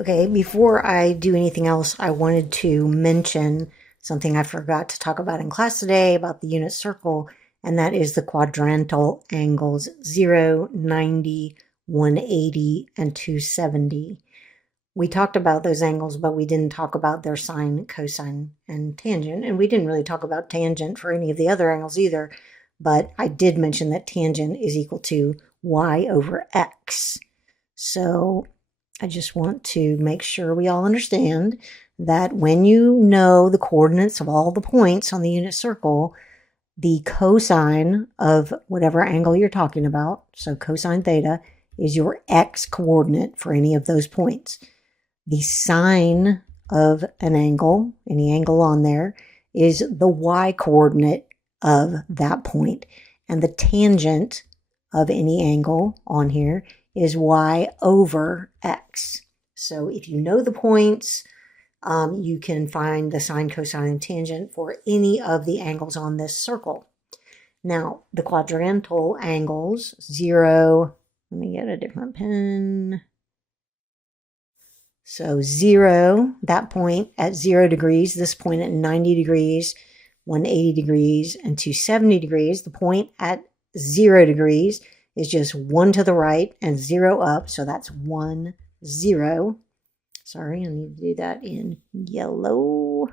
Okay, before I do anything else, I wanted to mention something I forgot to talk about in class today about the unit circle, and that is the quadrantal angles 0, 90, 180, and 270. We talked about those angles, but we didn't talk about their sine, cosine, and tangent, and we didn't really talk about tangent for any of the other angles either, but I did mention that tangent is equal to y over x. So I just want to make sure we all understand that when you know the coordinates of all the points on the unit circle, the cosine of whatever angle you're talking about, so cosine theta, is your x coordinate for any of those points. The sine of an angle, any angle on there, is the y coordinate of that point. And the tangent of any angle on here is y over x. So if you know the points, you can find the sine, cosine, and tangent for any of the angles on this circle. Now, the quadrantal angles, 0, let me get a different pen. So 0, that point at 0 degrees, this point at 90 degrees, 180 degrees, and 270 degrees. The point at 0 degrees is just 1 to the right and 0 up, so that's 1, 0. Sorry, I need to do that in yellow.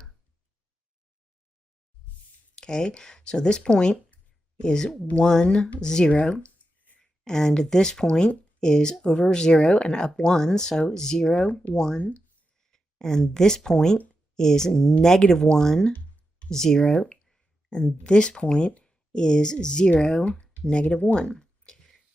Okay, so this point is 1, 0, and this point is over 0 and up 1, so 0, 1, and this point is negative 1, 0, and this point is 0, negative 1.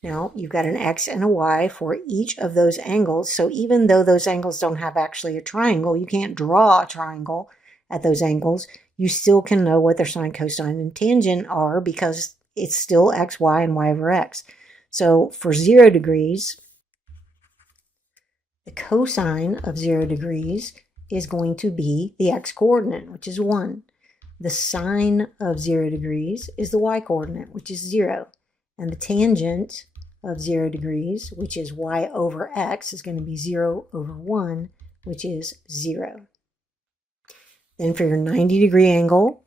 Now, you've got an x and a y for each of those angles, so even though those angles don't have actually a triangle, you can't draw a triangle at those angles, you still can know what their sine, cosine, and tangent are because it's still x, y, and y over x. So for 0 degrees, the cosine of 0 degrees is going to be the x-coordinate, which is 1. The sine of 0 degrees is the y-coordinate, which is 0. And the tangent of 0 degrees, which is y over x, is going to be 0 over 1, which is 0. Then for your 90-degree angle,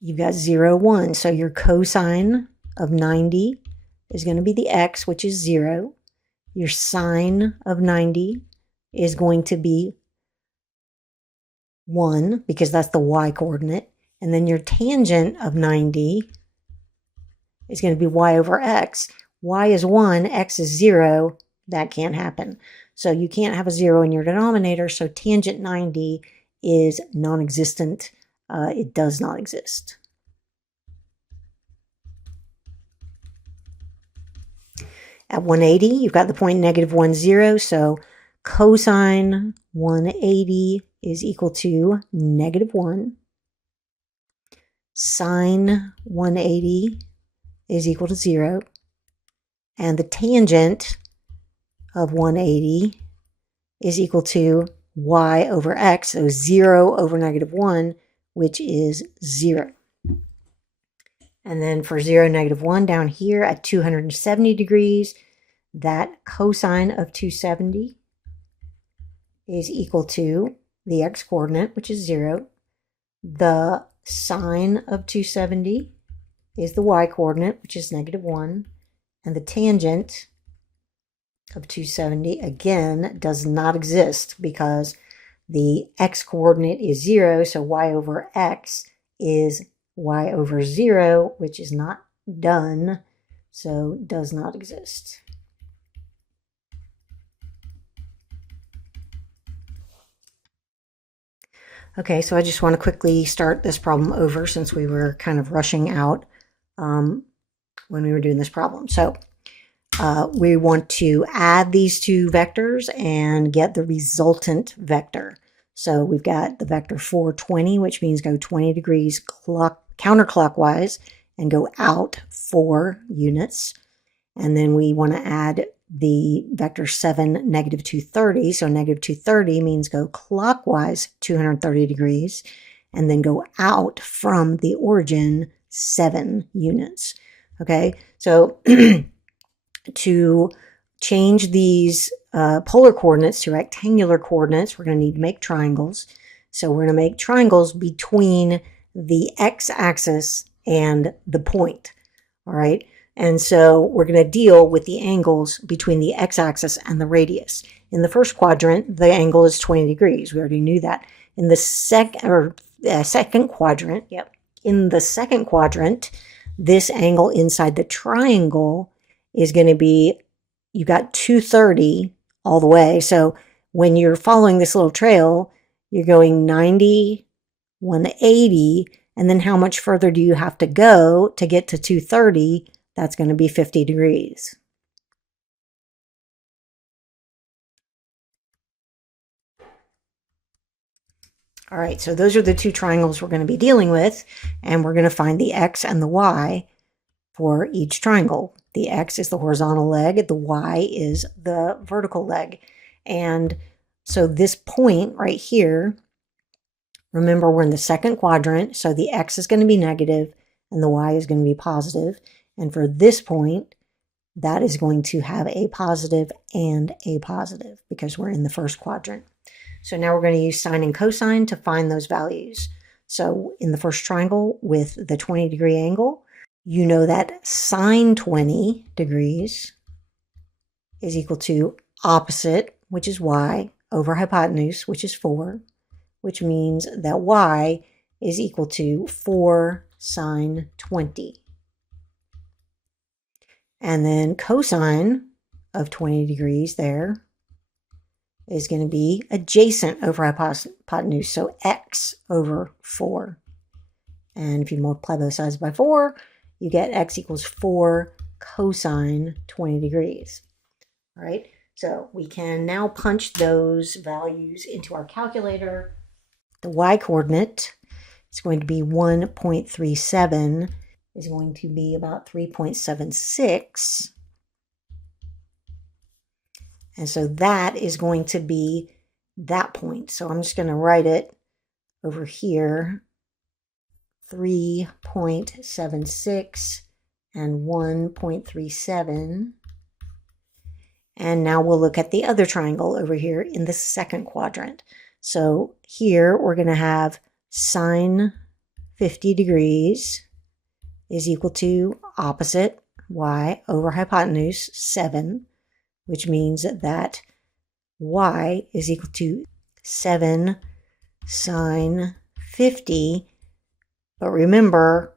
you've got 0, 1. So your cosine of 90 is going to be the x, which is 0. Your sine of 90 is going to be 1, because that's the y-coordinate. And then your tangent of 90 is going to be y over x. Y is 1, x is 0. That can't happen. So you can't have a 0 in your denominator, so tangent 90 is non-existent. It does not exist. At 180, you've got the point negative 1, 0, so cosine 180 is equal to negative 1. Sine 180 is equal to 0. And the tangent of 180 is equal to y over x, so 0 over negative 1, which is 0. And then for 0, negative 1 down here at 270 degrees, that cosine of 270 is equal to the x-coordinate, which is 0. The sine of 270 is the y-coordinate, which is negative 1. And the tangent of 270, again, does not exist because the x-coordinate is 0, so y over x is y over 0, which is not done, so does not exist. Okay, so I just want to quickly start this problem over since we were kind of rushing out when we were doing this problem. So we want to add these two vectors and get the resultant vector. So we've got the vector 420, which means go 20 degrees counterclockwise and go out 4 units. And then we want to add the vector 7, negative 230. So negative 230 means go clockwise 230 degrees and then go out from the origin 7 units. Okay, so to change these polar coordinates to rectangular coordinates, we're going to need to make triangles. So we're going to make triangles between the x-axis and the point. All right. And so we're going to deal with the angles between the x-axis and the radius. In the first quadrant, the angle is 20 degrees. We already knew that. In the second quadrant, in the second quadrant, this angle inside the triangle is going to be, you got 230 all the way. So when you're following this little trail, you're going 90, 180, and then how much further do you have to go to get to 230? That's going to be 50 degrees. All right, so those are the two triangles we're going to be dealing with, and we're going to find the x and the y for each triangle. The x is the horizontal leg, the y is the vertical leg. And so this point right here, remember we're in the second quadrant, so the x is going to be negative and the y is going to be positive. And for this point, that is going to have a positive and a positive because we're in the first quadrant. So now we're going to use sine and cosine to find those values. So in the first triangle with the 20-degree angle, you know that sine 20 degrees is equal to opposite, which is y, over hypotenuse, which is 4, which means that y is equal to 4 sine 20. And then cosine of 20 degrees there is going to be adjacent over hypotenuse, so x over 4. And if you multiply both sides by 4, you get x equals 4 cosine 20 degrees. All right, so we can now punch those values into our calculator. The y-coordinate is going to be 1.37, is going to be about 3.76. And so that is going to be that point. So I'm just going to write it over here, 3.76 and 1.37. And now we'll look at the other triangle over here in the second quadrant. So here we're going to have sine 50 degrees is equal to opposite y over hypotenuse 7, which means that y is equal to 7 sine 50. But remember,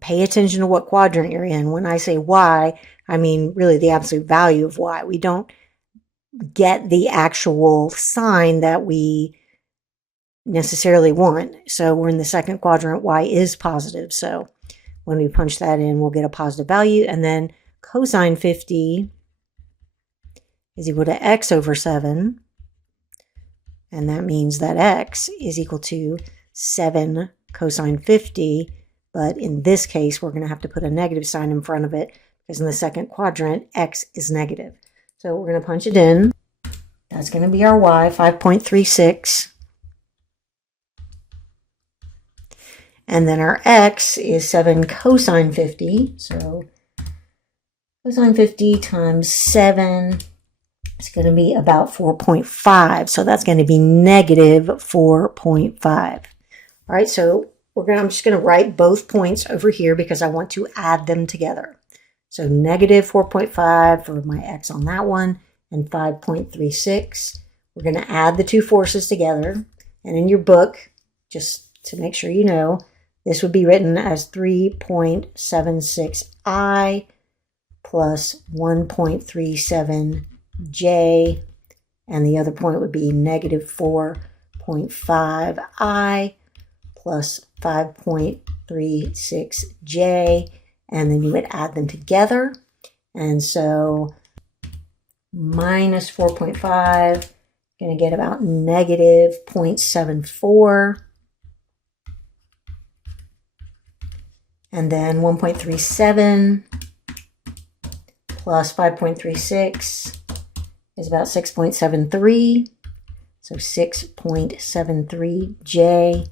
pay attention to what quadrant you're in. When I say y, I mean really the absolute value of y. We don't get the actual sign that we necessarily want. So we're in the second quadrant, y is positive. So when we punch that in, we'll get a positive value. And then cosine 50 is equal to x over 7. And that means that x is equal to 7 cosine 50. But in this case, we're going to have to put a negative sign in front of it because in the second quadrant, x is negative. So we're going to punch it in. That's going to be our y, 5.36. And then our x is 7 cosine 50. So cosine 50 times 7 is going to be about 4.5. So that's going to be negative 4.5. All right, so I'm just going to write both points over here because I want to add them together. So negative 4.5 for my x on that one and 5.36. We're going to add the two forces together. And in your book, just to make sure you know, this would be written as 3.76i plus 1.37j, and the other point would be negative 4.5i plus 5.36j, and then you would add them together. And so minus 4.5, going to get about negative 0.74. And then 1.37 plus 5.36 is about 6.73. So 6.73j.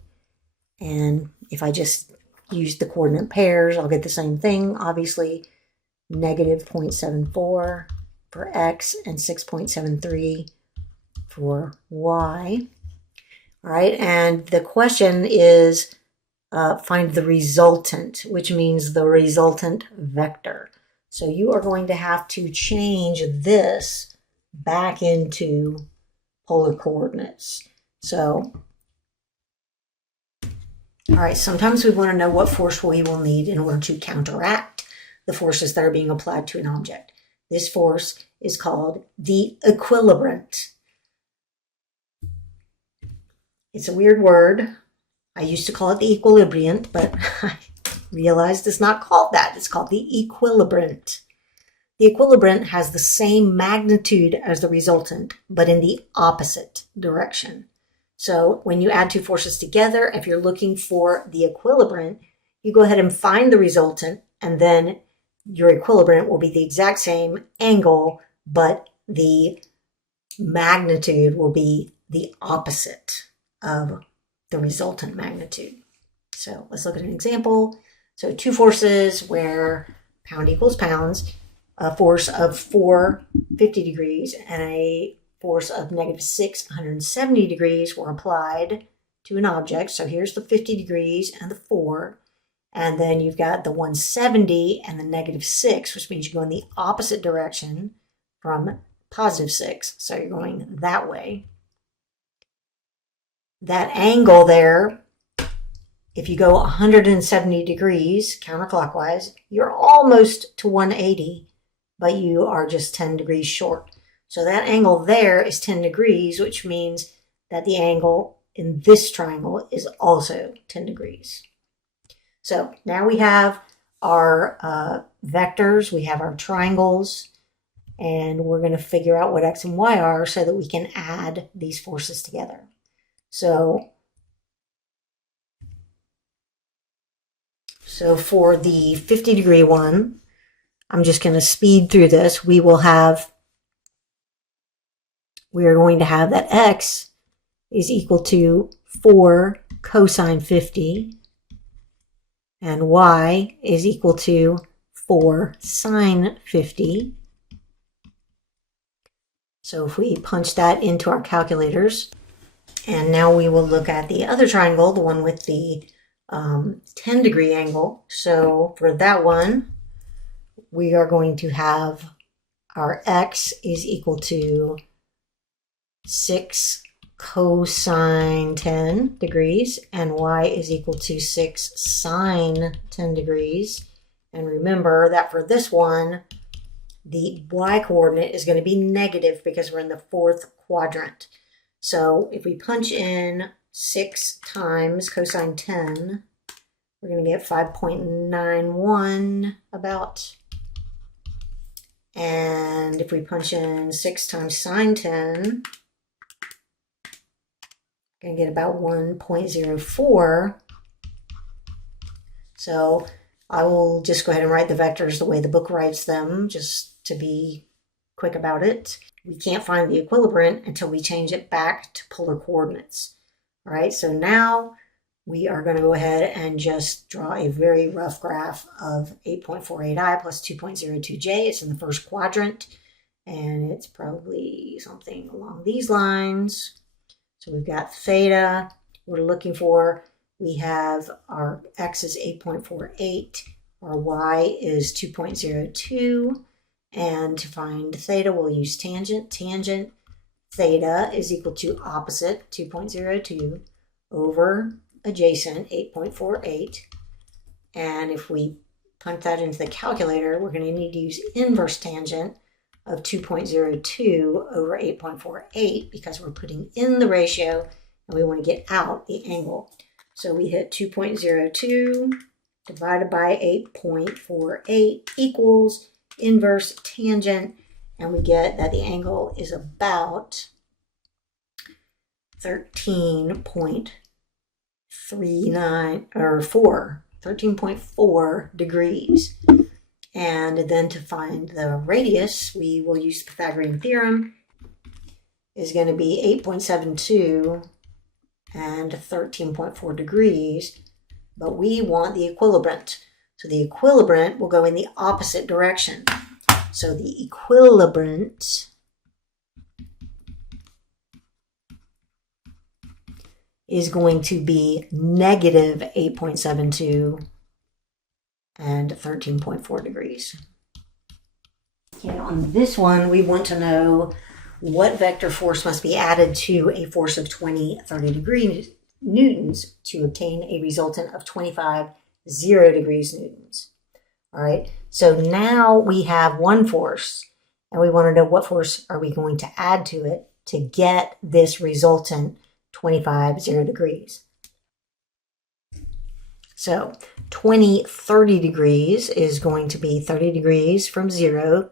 And if I just use the coordinate pairs, I'll get the same thing. Obviously, negative 0.74 for x and 6.73 for y. All right, and the question is find the resultant, which means the resultant vector. So you are going to have to change this back into polar coordinates. So, all right, sometimes we want to know what force we will need in order to counteract the forces that are being applied to an object. This force is called the equilibrant. It's a weird word. I used to call it the equilibriant, but I realized it's not called that. It's called the equilibrant. The equilibrant has the same magnitude as the resultant, but in the opposite direction. So when you add two forces together, if you're looking for the equilibrant, you go ahead and find the resultant, and then your equilibrant will be the exact same angle, but the magnitude will be the opposite of the resultant magnitude. So let's look at an example. So two forces where pound equals pounds, a force of 4, 50 degrees, and a force of -6, 170 degrees were applied to an object. So here's the 50 degrees and the 4. And then you've got the 170 and the -6, which means you go in the opposite direction from +6. So you're going that way. That angle there, if you go 170 degrees counterclockwise, you're almost to 180, but you are just 10 degrees short. So that angle there is 10 degrees, which means that the angle in this triangle is also 10 degrees. So now we have our vectors, we have our triangles, and we're going to figure out what x and y are so that we can add these forces together. So for the 50 degree one, I'm just going to speed through this. We are going to have that x is equal to 4 cosine 50 and y is equal to 4 sine 50. So if we punch that into our calculators, and now we will look at the other triangle, the one with the 10 degree angle. So for that one, we are going to have our x is equal to 6 cosine 10 degrees and y is equal to 6 sine 10 degrees. And remember that for this one, the y coordinate is going to be negative because we're in the fourth quadrant. So if we punch in 6 times cosine 10, we're going to get 5.91 about. And if we punch in 6 times sine 10, we're going to get about 1.04. So I will just go ahead and write the vectors the way the book writes them, just to be quick about it. We can't find the equilibrant until we change it back to polar coordinates. All right, so now we are going to go ahead and just draw a very rough graph of 8.48i plus 2.02j. It's in the first quadrant, and it's probably something along these lines. So we've got theta we're looking for. We have our x is 8.48, our y is 2.02. And to find theta, we'll use tangent. Tangent theta is equal to opposite, 2.02, over adjacent, 8.48. And if we punch that into the calculator, we're going to need to use inverse tangent of 2.02 over 8.48 because we're putting in the ratio and we want to get out the angle. So we hit 2.02 divided by 8.48 equals inverse tangent, and we get that the angle is about 13.4 degrees. And then to find the radius, we will use the Pythagorean theorem. Is going to be 8.72 and 13.4 degrees, but we want the equilibrant. So the equilibrant will go in the opposite direction. So the equilibrant is going to be negative 8.72 and 13.4 degrees. Okay, on this one, we want to know what vector force must be added to a force of 20 30 newtons to obtain a resultant of 25 0 degrees newtons. All right, so now we have one force, and we want to know what force are we going to add to it to get this resultant 25 0 degrees. So 20 30 degrees is going to be 30 degrees from 0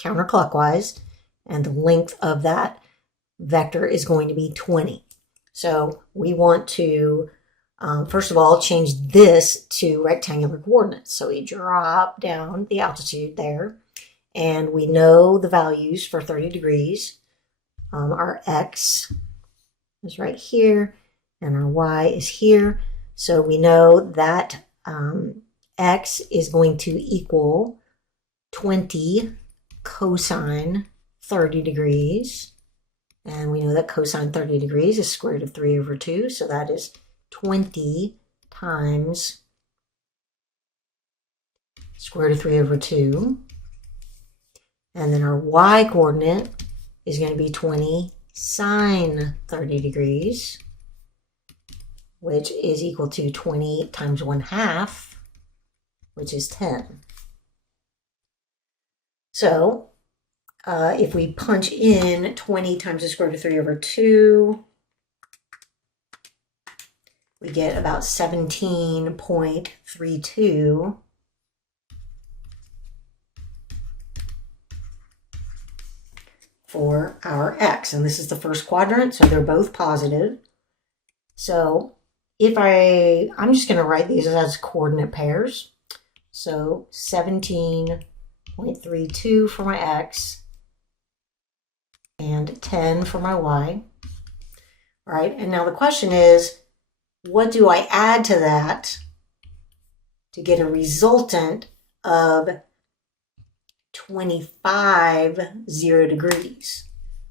counterclockwise, and the length of that vector is going to be 20. So we want to, first of all, change this to rectangular coordinates. So we drop down the altitude there, and we know the values for 30 degrees. Our x is right here, and our y is here. So we know that x is going to equal 20 cosine 30 degrees. And we know that cosine 30 degrees is square root of 3 over 2. So that is 20 times square root of 3 over 2. And then our y coordinate is going to be 20 sine 30 degrees, which is equal to 20 times 1/2, which is 10. So if we punch in 20 times the square root of 3 over 2, we get about 17.32 for our x. And this is the first quadrant, so they're both positive. So if I'm just going to write these as coordinate pairs. So 17.32 for my x and 10 for my y. All right, and now the question is, what do I add to that to get a resultant of 25 0 degrees,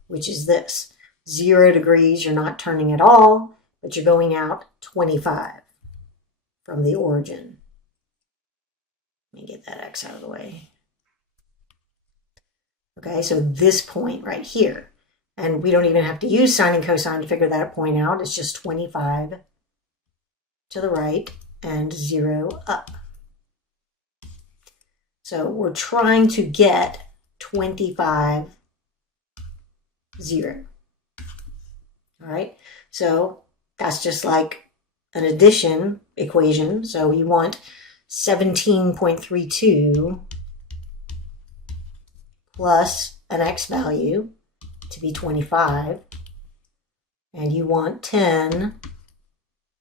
which is this. 0 degrees, you're not turning at all, but you're going out 25 from the origin. Let me get that x out of the way. Okay, so this point right here. And we don't even have to use sine and cosine to figure that point out. It's just 25 to the right and 0 up. So we're trying to get 25 0. All right, so that's just like an addition equation. So we want 17.32 plus an x value to be 25, and you want 10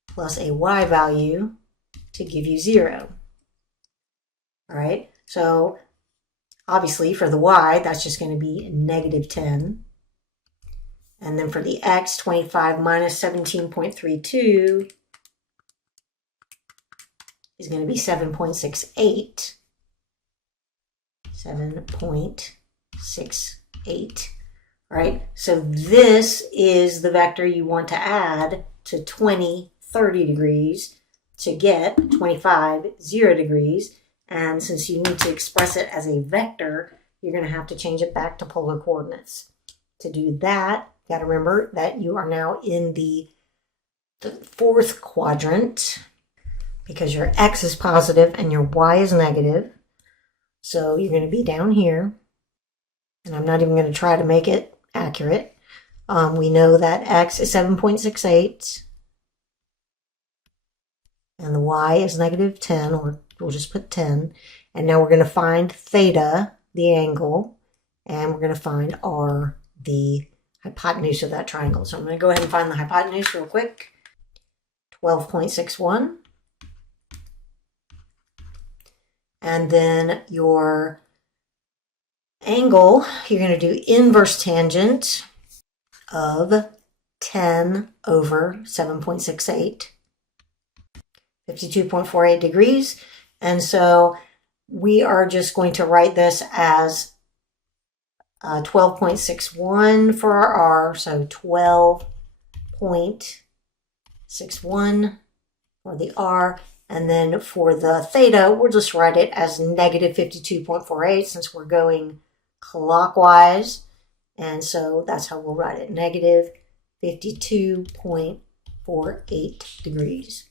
plus a y value to give you 0. All right, so obviously for the y, that's just going to be negative 10. And then for the x, 25 minus 17.32 is going to be 7.68. 7.68. All right, so this is the vector you want to add to 20 30 degrees to get 25 0 degrees. And since you need to express it as a vector, you're going to have to change it back to polar coordinates. To do that, you got to remember that you are now in the fourth quadrant because your x is positive and your y is negative. So you're going to be down here. And I'm not even going to try to make it accurate. We know that x is 7.68. And the y is negative 10, or we'll just put 10. And now we're going to find theta, the angle, and we're going to find r, the hypotenuse of that triangle. So I'm going to go ahead and find the hypotenuse real quick. 12.61. And then your angle, you're going to do inverse tangent of 10 over 7.68. 52.48 degrees. And so we are just going to write this as 12.61 for our R, so 12.61 for the R, and then for the theta, we'll just write it as negative 52.48 since we're going clockwise, and so that's how we'll write it, negative 52.48 degrees.